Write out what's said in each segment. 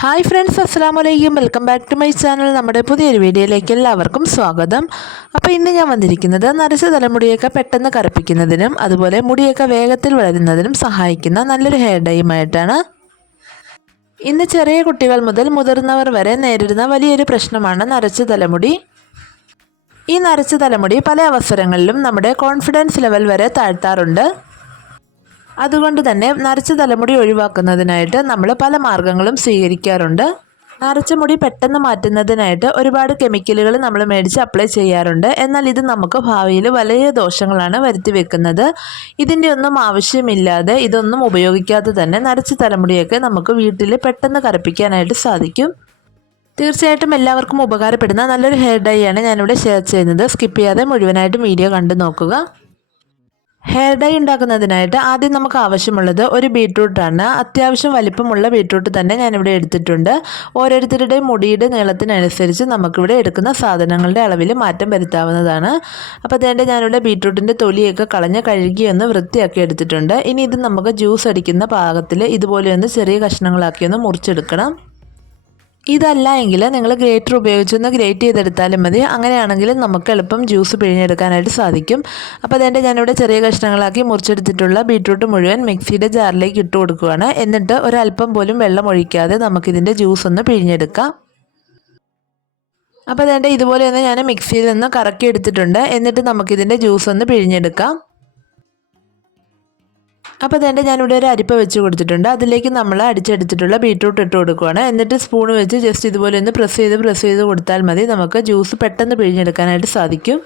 Hi friends അസ്സാം വലൈക്കും welcome back to my channel നമ്മുടെ പുതിയൊരു വീഡിയോയിലേക്ക് എല്ലാവർക്കും സ്വാഗതം. അപ്പോൾ ഇന്ന് ഞാൻ വന്നിരിക്കുന്നത് നരച്ച തലമുടിയൊക്കെ പെട്ടെന്ന് കറുപ്പിക്കുന്നതിനും അതുപോലെ മുടിയൊക്കെ വേഗത്തിൽ വളരുന്നതിനും സഹായിക്കുന്ന നല്ലൊരു ഹെയർ ഡൈയുമായിട്ടാണ് ഇന്ന് ചെറിയ കുട്ടികൾ മുതൽ മുതിർന്നവർ വരെ നേരിടുന്ന വലിയൊരു പ്രശ്നമാണ് നരച്ച തലമുടി. ഈ നരച്ച തലമുടി പല അവസരങ്ങളിലും നമ്മുടെ കോൺഫിഡൻസ് ലെവൽ വരെ താഴ്ത്താറുണ്ട്. അതുകൊണ്ട് തന്നെ നരച്ച തലമുടി ഒഴിവാക്കുന്നതിനായിട്ട് നമ്മൾ പല മാർഗങ്ങളും സ്വീകരിക്കാറുണ്ട്. നരച്ച മുടി പെട്ടെന്ന് മാറ്റുന്നതിനായിട്ട് ഒരുപാട് കെമിക്കലുകൾ നമ്മൾ മേടിച്ച് അപ്ലൈ ചെയ്യാറുണ്ട്. എന്നാൽ ഇത് നമുക്ക് ഭാവിയിൽ വലിയ ദോഷങ്ങളാണ് വരുത്തി വെക്കുന്നത്. ഇതിന്റെ ഒന്നും ആവശ്യമില്ലാതെ ഇതൊന്നും ഉപയോഗിക്കാതെ തന്നെ നരച്ച തലമുടിയൊക്കെ നമുക്ക് വീട്ടിൽ പെട്ടെന്ന് കറുപ്പിക്കാനായിട്ട് സാധിക്കും. തീർച്ചയായിട്ടും എല്ലാവർക്കും ഉപകാരപ്പെടുന്ന നല്ലൊരു ഹെയർ ഡൈ ആണ് ഞാനിവിടെ ഷെയർ ചെയ്യുന്നത്. സ്കിപ്പ് ചെയ്യാതെ മുഴുവനായിട്ടും വീഡിയോ കണ്ടു നോക്കുക. ഹെയർ ഡൈ ഉണ്ടാക്കുന്നതിനായിട്ട് ആദ്യം നമുക്ക് ആവശ്യമുള്ളത് ഒരു ബീട്രൂട്ടാണ്. അത്യാവശ്യം വലിപ്പമുള്ള ബീട്രൂട്ട് തന്നെ ഞാനിവിടെ എടുത്തിട്ടുണ്ട്. ഓരോരുത്തരുടെയും മുടിയുടെ നീളത്തിനനുസരിച്ച് നമുക്കിവിടെ എടുക്കുന്ന സാധനങ്ങളുടെ അളവിൽ മാറ്റം വരുത്താവുന്നതാണ്. അപ്പോൾ അതേണ്ട ഞാനിവിടെ ബീട്രൂട്ടിന്റെ തൊലിയൊക്കെ കളഞ്ഞ് കഴുകിയൊന്ന് വൃത്തിയാക്കി എടുത്തിട്ടുണ്ട്. ഇനി ഇത് നമുക്ക് ജ്യൂസ് അടിക്കുന്ന പാകത്തിൽ ഇതുപോലെ ഒന്ന് ചെറിയ കഷ്ണങ്ങളാക്കി ഒന്ന് മുറിച്ചെടുക്കണം. ഇതല്ല എങ്കിൽ നിങ്ങൾ ഗ്രേറ്റർ ഉപയോഗിച്ചൊന്ന് ഗ്രേറ്റ് ചെയ്തെടുത്താലും മതി. അങ്ങനെയാണെങ്കിൽ നമുക്ക് എളുപ്പം ജ്യൂസ് പിഴിഞ്ഞെടുക്കാനായിട്ട് സാധിക്കും. അപ്പോൾ അതിന്റെ ഞാനിവിടെ ചെറിയ കഷ്ണങ്ങളാക്കി മുറിച്ചെടുത്തിട്ടുള്ള ബീട്രൂട്ട് മുഴുവൻ മിക്സിയുടെ ജാറിലേക്ക് ഇട്ട് കൊടുക്കുകയാണ് എന്നിട്ട് ഒരല്പം പോലും വെള്ളം ഒഴിക്കാതെ നമുക്കിതിന്റെ ജ്യൂസ് ഒന്ന് പിഴിഞ്ഞെടുക്കാം. അപ്പോൾ അതേണ്ട ഇതുപോലെ തന്നെ ഞാൻ മിക്സിയിൽ നിന്ന് കറക്കി എടുത്തിട്ടുണ്ട് എന്നിട്ട് നമുക്കിതിന്റെ ജ്യൂസ് ഒന്ന് പിഴിഞ്ഞെടുക്കാം. അപ്പോൾ തന്നെ ഞാനിവിടെ ഒരു അരിപ്പ വെച്ച് കൊടുത്തിട്ടുണ്ട്. അതിലേക്ക് നമ്മൾ അടിച്ചെടുത്തിട്ടുള്ള ബീട്രൂട്ട് ഇട്ട് കൊടുക്കുകയാണ് എന്നിട്ട് സ്പൂൺ വെച്ച് ജസ്റ്റ് ഇതുപോലെ ഒന്ന് പ്രസ് ചെയ്ത് പ്രസ് ചെയ്ത് കൊടുത്താൽ മതി. നമുക്ക് ജ്യൂസ് പെട്ടെന്ന് പിഴിഞ്ഞെടുക്കാനായിട്ട് സാധിക്കും.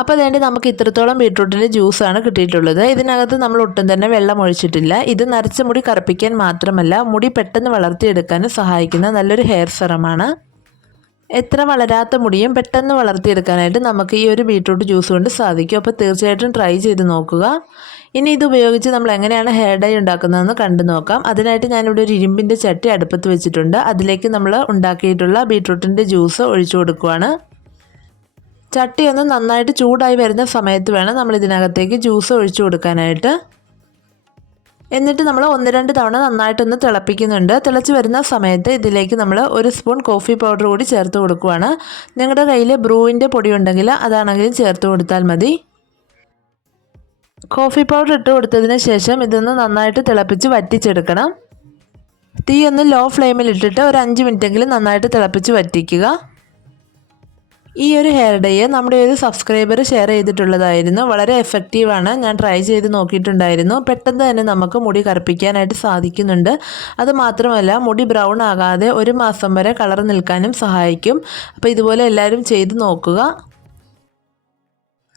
അപ്പോൾ അതേണ്ടി നമുക്ക് ഇത്രത്തോളം ബീട്രൂട്ടിന്റെ ജ്യൂസാണ് കിട്ടിയിട്ടുള്ളത്. ഇതിനകത്ത് നമ്മൾ ഒട്ടും തന്നെ വെള്ളം ഒഴിച്ചിട്ടില്ല. ഇത് നരച്ച മുടി കറുപ്പിക്കാൻ മാത്രമല്ല മുടി പെട്ടെന്ന് വളർത്തിയെടുക്കാനും സഹായിക്കുന്ന നല്ലൊരു ഹെയർ സെറമാണ് എത്ര വളരാത്ത മുടിയും പെട്ടെന്ന് വളർത്തിയെടുക്കാനായിട്ട് നമുക്ക് ഈ ഒരു ബീട്രൂട്ട് ജ്യൂസ് കൊണ്ട് സാധിക്കും. അപ്പോൾ തീർച്ചയായിട്ടും ട്രൈ ചെയ്ത് നോക്കുക. ഇനി ഇത് ഉപയോഗിച്ച് നമ്മൾ എങ്ങനെയാണ് ഹെയർ ഡൈ ഉണ്ടാക്കുന്നതെന്ന് കണ്ടു നോക്കാം. അതിനായിട്ട് ഞാനിവിടെ ഒരു ഇരുമ്പിന്റെ ചട്ടി അടുപ്പത്ത് വെച്ചിട്ടുണ്ട്. അതിലേക്ക് നമ്മൾ ഉണ്ടാക്കിയിട്ടുള്ള ബീട്രൂട്ടിന്റെ ജ്യൂസ് ഒഴിച്ചു കൊടുക്കുകയാണ് ചട്ടി ഒന്ന് നന്നായിട്ട് ചൂടായി വരുന്ന സമയത്ത് വേണം നമ്മൾ ഇതിനകത്തേക്ക് ജ്യൂസ് ഒഴിച്ചു കൊടുക്കാനായിട്ട്. എന്നിട്ട് നമ്മൾ ഒന്ന് രണ്ട് തവണ നന്നായിട്ടൊന്ന് തിളപ്പിക്കുന്നുണ്ട്. തിളച്ച് വരുന്ന സമയത്ത് ഇതിലേക്ക് നമ്മൾ ഒരു സ്പൂൺ കോഫി പൗഡർ കൂടി ചേർത്ത് കൊടുക്കുകയാണ് നിങ്ങളുടെ കയ്യിൽ ബ്രൂവിന്റെ പൊടി ഉണ്ടെങ്കിൽ അതാണെങ്കിലും ചേർത്ത് കൊടുത്താൽ മതി. കോഫി പൗഡർ ഇട്ട് കൊടുത്തതിന് ശേഷം ഇതൊന്ന് നന്നായിട്ട് തിളപ്പിച്ച് വറ്റിച്ചെടുക്കണം. തീ ഒന്ന് ലോ ഫ്ലെയിമിൽ ഇട്ടിട്ട് ഒരു അഞ്ച് മിനിറ്റെങ്കിലും നന്നായിട്ട് തിളപ്പിച്ച് വറ്റിക്കുക. ഈ ഒരു ഹെയർ ഡേ നമ്മുടെ ഒരു സബ്സ്ക്രൈബർ ഷെയർ ചെയ്തിട്ടുള്ളതായിരുന്നു. വളരെ എഫക്റ്റീവാണ് ഞാൻ ട്രൈ ചെയ്ത് നോക്കിയിട്ടുണ്ടായിരുന്നു. പെട്ടെന്ന് തന്നെ നമുക്ക് മുടി കറുപ്പിക്കാനായിട്ട് സാധിക്കുന്നുണ്ട്. അത് മാത്രമല്ല മുടി ബ്രൗൺ ആകാതെ ഒരു മാസം വരെ കളർ നിൽക്കാനും സഹായിക്കും. അപ്പോൾ ഇതുപോലെ എല്ലാവരും ചെയ്ത് നോക്കുക.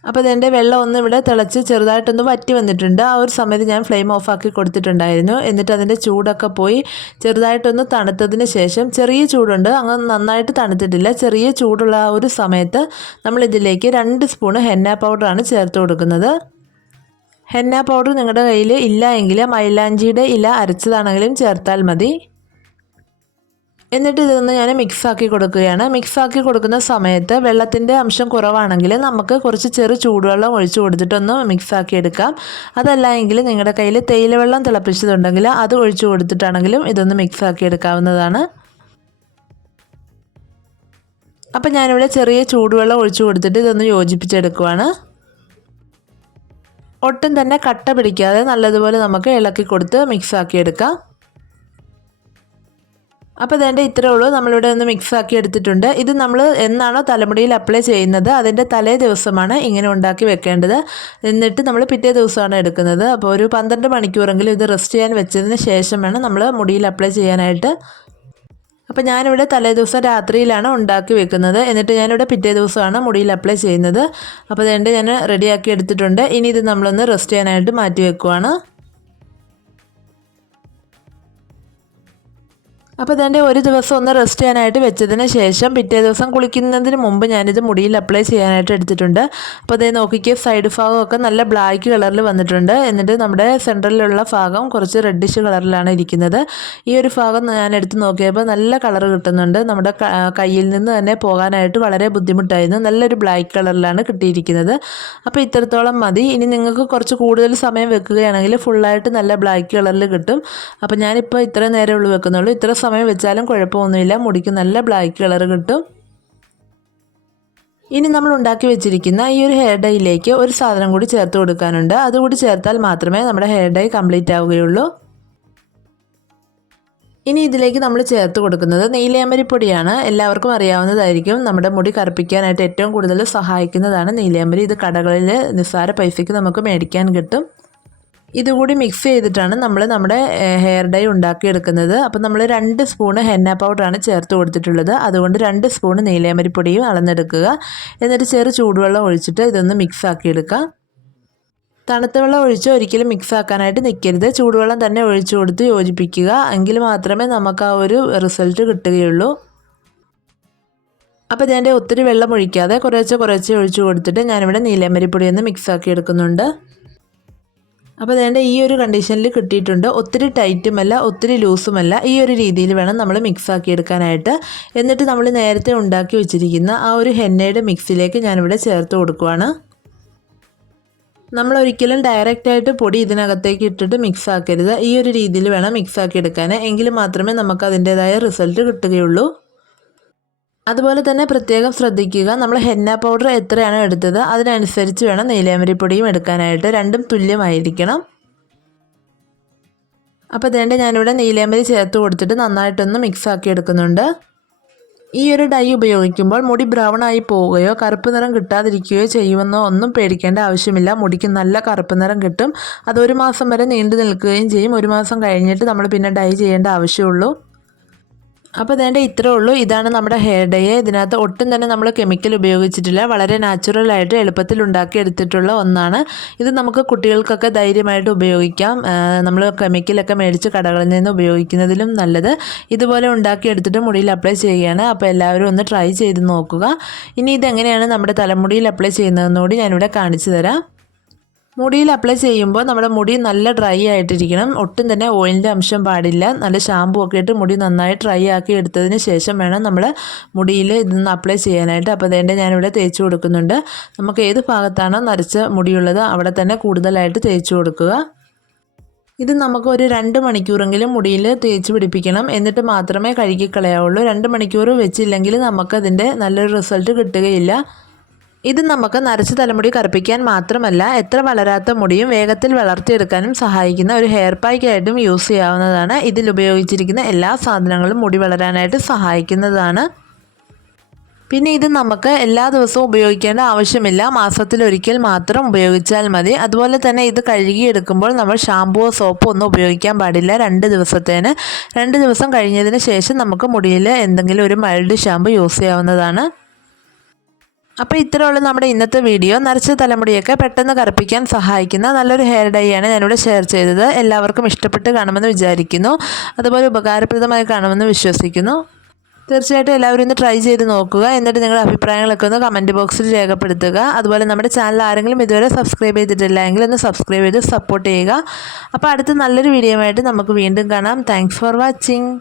അപ്പോൾ ഇതിന്റെ വെള്ളം ഒന്ന് ഇവിടെ തിളച്ച് ചെറുതായിട്ടൊന്ന് വറ്റി വന്നിട്ടുണ്ട്. ആ ഒരു സമയത്ത് ഞാൻ ഫ്ലെയിം ഓഫാക്കി കൊടുത്തിട്ടുണ്ടായിരുന്നു. എന്നിട്ട് അതിന്റെ ചൂടൊക്കെ പോയി ചെറുതായിട്ടൊന്ന് തണുത്തതിന് ശേഷം ചെറിയ ചൂടുണ്ട്. അങ്ങ് നന്നായിട്ട് തണുത്തിട്ടില്ല. ചെറിയ ചൂടുള്ള ആ ഒരു സമയത്ത് നമ്മളിതിലേക്ക് രണ്ട് സ്പൂണ് ഹെന്ന പൗഡറാണ് ചേർത്ത് കൊടുക്കുന്നത്. ഹെന്ന പൗഡർ നിങ്ങളുടെ കയ്യിൽ ഇല്ല എങ്കിൽ മൈലാഞ്ചിയുടെ ഇല അരച്ചതാണെങ്കിലും ചേർത്താൽ മതി. എന്നിട്ട് ഇതൊന്ന് ഞാൻ മിക്സ് ആക്കി കൊടുക്കുകയാണ്. മിക്സ് ആക്കി കൊടുക്കുന്ന സമയത്ത് വെള്ളത്തിന്റെ അംശം കുറവാണെങ്കിൽ നമുക്ക് കുറച്ച് ചെറു ചൂടുവെള്ളം ഒഴിച്ചു കൊടുത്തിട്ടൊന്ന് മിക്സാക്കി എടുക്കാം. അതല്ല എങ്കിൽ നിങ്ങളുടെ കയ്യിൽ തേയിലവെള്ളം തിളപ്പിച്ചതുണ്ടെങ്കിൽ അത് ഒഴിച്ചു കൊടുത്തിട്ടാണെങ്കിലും ഇതൊന്ന് മിക്സ് മിക്സാക്കി എടുക്കാവുന്നതാണ്. അപ്പം ഞാനിവിടെ ചെറിയ ചൂടുവെള്ളം ഒഴിച്ചു കൊടുത്തിട്ട് ഇതൊന്ന് യോജിപ്പിച്ചെടുക്കുവാണ്. ഒട്ടും തന്നെ കട്ട പിടിക്കാതെ നല്ലതുപോലെ നമുക്ക് ഇളക്കി കൊടുത്ത് മിക്സാക്കി എടുക്കാം. അപ്പോൾ ഇതേണ്ട ഇത്രേ ഉള്ളൂ. നമ്മളിവിടെ ഒന്ന് മിക്സ് ആക്കി എടുത്തിട്ടുണ്ട്. ഇത് നമ്മൾ എന്നാണോ തലമുടിയിൽ അപ്ലൈ ചെയ്യുന്നത് അതിന്റെ തലേ ദിവസമാണ് ഇങ്ങനെ ഉണ്ടാക്കി വെക്കേണ്ടത്. എന്നിട്ട് നമ്മൾ പിറ്റേ ദിവസമാണ് എടുക്കുന്നത്. അപ്പോൾ ഒരു പന്ത്രണ്ട് മണിക്കൂറെങ്കിലും ഇത് റെസ്റ്റ് ചെയ്യാൻ വെച്ചതിന് ശേഷം വേണം നമ്മൾ മുടിയിൽ അപ്ലൈ ചെയ്യാനായിട്ട്. അപ്പോൾ ഞാനിവിടെ തലേ ദിവസം രാത്രിയിലാണ് ഉണ്ടാക്കി വെക്കുന്നത്. എന്നിട്ട് ഞാനിവിടെ പിറ്റേ ദിവസമാണ് മുടിയിൽ അപ്ലൈ ചെയ്യുന്നത്. അപ്പോൾ അതുകൊണ്ട് ഞാൻ റെഡിയാക്കി എടുത്തിട്ടുണ്ട്. ഇനി ഇത് നമ്മളൊന്ന് റെസ്റ്റ് ചെയ്യാനായിട്ട് മാറ്റി വെക്കുവാണ്. അപ്പോൾ ഇതെന്റെ ഒരു ദിവസം ഒന്ന് റെസ്റ്റ് ചെയ്യാനായിട്ട് വെച്ചതിന് ശേഷം പിറ്റേ ദിവസം കുളിക്കുന്നതിന് മുമ്പ് ഞാനിത് മുടിയിൽ അപ്ലൈ ചെയ്യാനായിട്ട് എടുത്തിട്ടുണ്ട്. അപ്പോൾ അതേ നോക്കിക്കുക സൈഡ് ഭാഗമൊക്കെ നല്ല ബ്ലാക്ക് കളറിൽ വന്നിട്ടുണ്ട്. എന്നിട്ട് നമ്മുടെ സെന്ററിലുള്ള ഭാഗം കുറച്ച് റെഡിഷ് കളറിലാണ് ഇരിക്കുന്നത്. ഈ ഒരു ഭാഗം ഞാൻ എടുത്ത് നോക്കിയപ്പോൾ നല്ല കളർ കിട്ടുന്നുണ്ട്. നമ്മുടെ കയ്യിൽ നിന്ന് തന്നെ പോകാനായിട്ട് വളരെ ബുദ്ധിമുട്ടായിരുന്നു. നല്ലൊരു ബ്ലാക്ക് കളറിലാണ് കിട്ടിയിരിക്കുന്നത്. അപ്പോൾ ഇത്രത്തോളം മതി. ഇനി നിങ്ങൾക്ക് കുറച്ച് കൂടുതൽ സമയം വെക്കുകയാണെങ്കിൽ ഫുള്ളായിട്ട് നല്ല ബ്ലാക്ക് കളറിൽ കിട്ടും. അപ്പോൾ ഞാനിപ്പോൾ ഇത്ര നേരം ഉള്ളൂ വെക്കുന്നുള്ളൂ. ഇത്ര സമയം വെച്ചാലും കുഴപ്പമൊന്നുമില്ല. മുടിക്ക് നല്ല ബ്ലാക്ക് കളർ കിട്ടും. ഇനി നമ്മൾ ഉണ്ടാക്കി വെച്ചിരിക്കുന്ന ഈ ഒരു ഹെയർ ഡൈയിലേക്ക് ഒരു സാധനം കൂടി ചേർത്ത് കൊടുക്കാനുണ്ട്. അതുകൂടി ചേർത്താൽ മാത്രമേ നമ്മുടെ ഹെയർ ഡൈ കംപ്ലീറ്റ് ആവുകയുള്ളൂ. ഇനി ഇതിലേക്ക് നമ്മൾ ചേർത്ത് കൊടുക്കുന്നത് നെയ്ലിയാമ്പരിപ്പൊടിയാണ് എല്ലാവർക്കും അറിയാവുന്നതായിരിക്കും. നമ്മുടെ മുടി കറുപ്പിക്കാനായിട്ട് ഏറ്റവും കൂടുതൽ സഹായിക്കുന്നതാണ് നീലയാമ്പരി ഇത് കടകളിൽ നിസ്സാര പൈസയ്ക്ക് നമുക്ക് മേടിക്കാൻ കിട്ടും. ഇതുകൂടി മിക്സ് ചെയ്തിട്ടാണ് നമ്മൾ നമ്മുടെ ഹെയർ ഡൈ ഉണ്ടാക്കിയെടുക്കുന്നത്. അപ്പോൾ നമ്മൾ രണ്ട് സ്പൂണ് ഹെന്ന പൗഡറാണ് ചേർത്ത് കൊടുത്തിട്ടുള്ളത്. അതുകൊണ്ട് രണ്ട് സ്പൂണ് നീലയമരിപ്പൊടിയും അളന്നെടുക്കുക. എന്നിട്ട് ചെറു ചൂടുവെള്ളം ഒഴിച്ചിട്ട് ഇതൊന്ന് മിക്സ് ആക്കിയെടുക്കുക. തണുത്ത വെള്ളം ഒഴിച്ച് ഒരിക്കലും മിക്സ് ആക്കാനായിട്ട് നിൽക്കരുത് ചൂടുവെള്ളം തന്നെ ഒഴിച്ചു കൊടുത്ത് യോജിപ്പിക്കുക. എങ്കിൽ മാത്രമേ നമുക്ക് ആ ഒരു റിസൾട്ട് കിട്ടുകയുള്ളൂ. അപ്പോൾ ഇതിന്റെ ഒത്തിരി വെള്ളം ഒഴിക്കാതെ കുറേശ്ശെ കുറേശ്ശെ ഒഴിച്ചു കൊടുത്തിട്ട് ഞാനിവിടെ നീലമരിപ്പൊടി ഒന്ന് മിക്സ് ആക്കി എടുക്കുന്നുണ്ട് അപ്പോൾ അതേണ്ട ഈ ഒരു കണ്ടീഷനിൽ കിട്ടിയിട്ടുണ്ട്. ഒത്തിരി ടൈറ്റുമല്ല ഒത്തിരി ലൂസുമല്ല. ഈ ഒരു രീതിയിൽ വേണം നമ്മൾ മിക്സ് ആക്കി എടുക്കാനായിട്ട്. എന്നിട്ട് നമ്മൾ നേരത്തെ ഉണ്ടാക്കി വെച്ചിരിക്കുന്ന ആ ഒരു ഹെന്നയുടെ മിക്സിലേക്ക് ഞാനിവിടെ ചേർത്ത് കൊടുക്കുവാണ്. നമ്മൾ ഒരിക്കലും ഡയറക്റ്റ് ആയിട്ട് പൊടി ഇതിനകത്തേക്ക് ഇട്ടിട്ട് മിക്സ് ആക്കരുത്. ഈ ഒരു രീതിയിൽ വേണം മിക്സ് ആക്കി എടുക്കാൻ എങ്കിൽ മാത്രമേ നമുക്ക് അതിന്റേതായ റിസൾട്ട് കിട്ടുകയുള്ളൂ. അതുപോലെ തന്നെ പ്രത്യേകം ശ്രദ്ധിക്കുക നമ്മൾ ഹെന്ന പൗഡർ എത്രയാണ് എടുത്തത് അതിനനുസരിച്ച് വേണം നീലാമരിപ്പൊടിയും എടുക്കാനായിട്ട്. രണ്ടും തുല്യമായിരിക്കണം. അപ്പോൾ ഇതേണ്ട ഞാനിവിടെ നീലാമരി ചേർത്ത് കൊടുത്തിട്ട് നന്നായിട്ടൊന്ന് മിക്സ് ആക്കി എടുക്കുന്നുണ്ട്. ഈ ഒരു ഡൈ ഉപയോഗിക്കുമ്പോൾ മുടി ബ്രൗൺ ആയി പോവുകയോ കറുപ്പ് നിറം കിട്ടാതിരിക്കുകയോ ചെയ്യുമെന്നോ ഒന്നും പേടിക്കേണ്ട ആവശ്യമില്ല. മുടിക്ക് നല്ല കറുപ്പ് നിറം കിട്ടും. അതൊരു മാസം വരെ നീണ്ടു നിൽക്കുകയും ചെയ്യും. ഒരു മാസം കഴിഞ്ഞിട്ട് നമ്മൾ പിന്നെ ഡൈ ചെയ്യേണ്ട ആവശ്യമുള്ളൂ. അപ്പോൾ ഇതേണ്ട ഇത്രേ ഉള്ളൂ. ഇതാണ് നമ്മുടെ ഹെയർ ഡേ ഇതിനകത്ത് ഒട്ടും തന്നെ നമ്മൾ കെമിക്കൽ ഉപയോഗിച്ചിട്ടില്ല. വളരെ നാച്ചുറലായിട്ട് എളുപ്പത്തിൽ ഉണ്ടാക്കി എടുത്തിട്ടുള്ള ഒന്നാണ്. ഇത് നമുക്ക് കുട്ടികൾക്കൊക്കെ ധൈര്യമായിട്ട് ഉപയോഗിക്കാം. നമ്മൾ കെമിക്കലൊക്കെ മേടിച്ച് കടകളിൽ നിന്ന് ഉപയോഗിക്കുന്നതിലും നല്ലത്. ഇതുപോലെ ഉണ്ടാക്കി എടുത്തിട്ട് മുടിയിൽ അപ്ലൈ ചെയ്യുകയാണ്. അപ്പോൾ എല്ലാവരും ഒന്ന് ട്രൈ ചെയ്ത് നോക്കുക. ഇനി ഇതെങ്ങനെയാണ് നമ്മുടെ തലമുടിയിൽ അപ്ലൈ ചെയ്യുന്നതെന്നുകൂടി ഞാനിവിടെ കാണിച്ചു തരാം. മുടിയിൽ അപ്ലൈ ചെയ്യുമ്പോൾ നമ്മുടെ മുടി നല്ല ഡ്രൈ ആയിട്ടിരിക്കണം. ഒട്ടും തന്നെ ഓയിലിന്റെ അംശം പാടില്ല. നല്ല ഷാമ്പു ഒക്കെ ഇട്ട് മുടി നന്നായി ഡ്രൈ ആക്കി എടുത്തതിന് ശേഷം വേണം നമ്മൾ മുടിയിൽ ഇതൊന്ന് അപ്ലൈ ചെയ്യാനായിട്ട്. അപ്പോൾ അതേണ്ട ഞാനിവിടെ തേച്ച് കൊടുക്കുന്നുണ്ട്. നമുക്ക് ഏത് ഭാഗത്താണോ നരച്ച മുടിയുള്ളത് അവിടെ തന്നെ കൂടുതലായിട്ട് തേച്ച് കൊടുക്കുക. ഇത് നമുക്ക് ഒരു രണ്ട് മണിക്കൂറെങ്കിലും മുടിയിൽ തേച്ച് പിടിപ്പിക്കണം. എന്നിട്ട് മാത്രമേ കഴുകിക്കളയാവുള്ളൂ രണ്ട് മണിക്കൂർ വെച്ചില്ലെങ്കിൽ നമുക്കതിന്റെ നല്ലൊരു റിസൾട്ട് കിട്ടുകയില്ല. ഇത് നമുക്ക് നരച്ച തലമുടി കറുപ്പിക്കാൻ മാത്രമല്ല എത്ര വളരാത്ത മുടിയും വേഗത്തിൽ വളർത്തിയെടുക്കാനും സഹായിക്കുന്ന ഒരു ഹെയർ പായ്ക്കായിട്ടും യൂസ് ചെയ്യാവുന്നതാണ്. ഇതിൽ ഉപയോഗിച്ചിരിക്കുന്ന എല്ലാ സാധനങ്ങളും മുടി വളരാനായിട്ട് സഹായിക്കുന്നതാണ്. പിന്നെ ഇത് നമുക്ക് എല്ലാ ദിവസവും ഉപയോഗിക്കേണ്ട ആവശ്യമില്ല. മാസത്തിൽ ഒരിക്കൽ മാത്രം ഉപയോഗിച്ചാൽ മതി. അതുപോലെ തന്നെ ഇത് കഴുകിയെടുക്കുമ്പോൾ നമ്മൾ ഷാമ്പുവോ സോപ്പോ ഒന്നും ഉപയോഗിക്കാൻ പാടില്ല. രണ്ട് ദിവസത്തേന്. രണ്ട് ദിവസം കഴിഞ്ഞതിന് ശേഷം നമുക്ക് മുടിയിൽ എന്തെങ്കിലും ഒരു മൈൽഡ് ഷാമ്പു യൂസ് ചെയ്യാവുന്നതാണ്. അപ്പോൾ ഇത്രയുള്ള നമ്മുടെ ഇന്നത്തെ വീഡിയോ. നരച്ച തലമുടിയൊക്കെ പെട്ടെന്ന് കറുപ്പിക്കാൻ സഹായിക്കുന്ന നല്ലൊരു ഹെയർ ഡൈ ആണ് ഞാനിവിടെ ഷെയർ ചെയ്തത്. എല്ലാവർക്കും ഇഷ്ടപ്പെട്ട് കാണുമെന്ന് വിചാരിക്കുന്നു. അതുപോലെ ഉപകാരപ്രദമായി കാണുമെന്ന് വിശ്വസിക്കുന്നു. തീർച്ചയായിട്ടും എല്ലാവരും ഒന്ന് ട്രൈ ചെയ്ത് നോക്കുക. എന്നിട്ട് നിങ്ങളുടെ അഭിപ്രായങ്ങളൊക്കെ ഒന്ന് കമന്റ് ബോക്സിൽ രേഖപ്പെടുത്തുക. അതുപോലെ നമ്മുടെ ചാനൽ ആരെങ്കിലും ഇതുവരെ സബ്സ്ക്രൈബ് ചെയ്തിട്ടില്ല എങ്കിൽ ഒന്ന് സബ്സ്ക്രൈബ് ചെയ്ത് സപ്പോർട്ട് ചെയ്യുക. അപ്പോൾ അടുത്ത നല്ലൊരു വീഡിയോ ആയിട്ട് നമുക്ക് വീണ്ടും കാണാം. Thanks for watching